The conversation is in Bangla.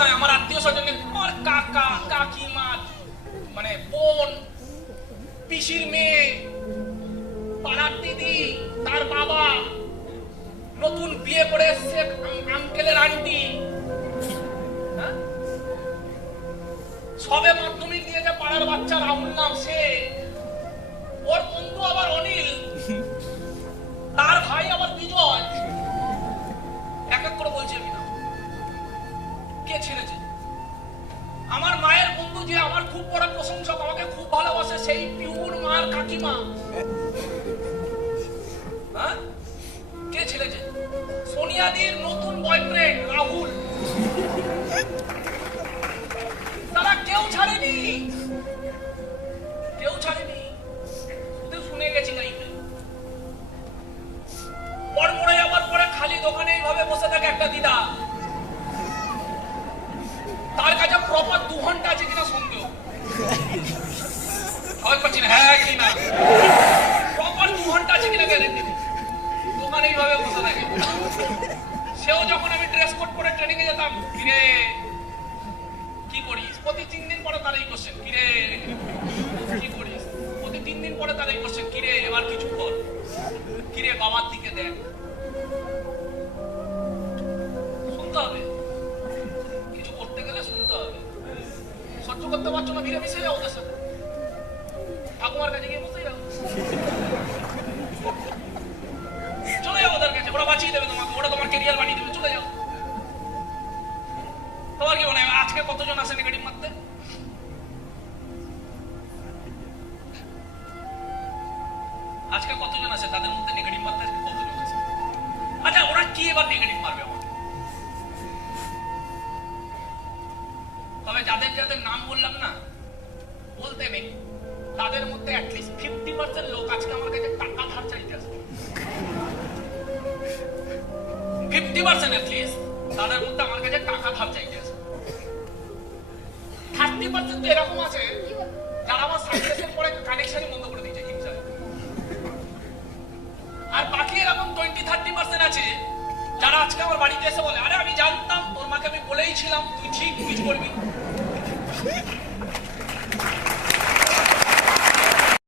নয়, আমার আত্মীয় স্বজন, আমার কাকা কাকিমা, মানে বোন, পিসির মেয়ে, পাড়ার দিদি, তার বাবা, নতুন বিয়ে করে এসছে আঙ্কেলের আন্টি, হ্যাঁ? সবে মাধ্যমিক দিয়েছে পাড়ার বাচ্চা রাহুল নাম, সে, ওর বন্ধু আবার অনিল, তার ভাই আবার বিজয়, এক এক করে বলছে আমি না। কে ছেড়েছে? আমার মায়ের বন্ধু, যে আমার খুব বড় প্রশংসক, আমাকে খুব ভালোবাসে, সেই পিউর মার কাকিমা, হ্যাঁ? কে ছেড়েছে? সোনিয়াদির নতুন বয়ফ্রেন্ড রাহুল, তারা কেউ ছাড়েনি, কেউ ছাড়েনি, শুধু শুনে গেছি লাইফে। পর মরে যাওয়ার পরে খালি দোকানে এইভাবে বসে থাকে একটা দিদা, তার কাছে প্রপার 2 ঘন্টা আছে কিনা সন্দেহ, সবাই পাচ্ছি না, হ্যাঁ কিনা প্রপার 2 ঘন্টা আছে কিনা গ্যারেন্টি নেই, দোকানে এইভাবে বসে থাকে। সেও যখন আমি ড্রেস কোড পরে ট্রেনিং এ যেতাম, কিরে কি করিস, প্রতি 3 দিন পরে তার এই কোশ্চেন, কিরে কি করিস, প্রতি 3 দিন পরে তার এই কোশ্চেন, কিরে এবার কিছু কর, কিরে বাবার দিকে দেখ, শুনতে হবে, কিছু করতে গেলে শুনতে হবে। সহ্য করতে পারছো না, ভিড়ে মিশে যাও ওদের সাথে, ঠাকুমার কাছে গিয়ে বসে যাও, চলে যাও ওদের কাছে, ওরা বাঁচিয়ে দেবে তোমাকে, ওরা তোমার ক্যারিয়ার বানিয়ে দেবে, চলে যাও। তোমার কি মনে হয় আজকে কতজন আসে নেগেটিভ মারতে? আজকে কতজন আছে তাদের মধ্যে নেগেটিভ মারতে? আজকে কতজন আছে? আচ্ছা, ওরা কি এবার নেগেটিভ মারবে আমাকে? তবে যাদের যাদের নাম বললাম না, বলতে নেই, তাদের মধ্যে অ্যাটলিস্ট 50% লোক আজকে আমার কাছে টাকা ধার চাইতে আসবে। 50% অ্যাটলিস্ট তাদের মধ্যে আমার কাছে টাকা ধার চাইতে আসবে। 30% তো এরকম আছে যারা আমার সাকসেসের পরে কানেকশনই বন্ধ করে দিয়েছে হিংসায়। আর বাকি এরকম 20-30% আছে যারা আজকে আমার বাড়িতে এসে বলে, আরে আমি জানতাম, তোর মাকে আমি বলেইছিলাম তুই ঠিক বুঝ করবি।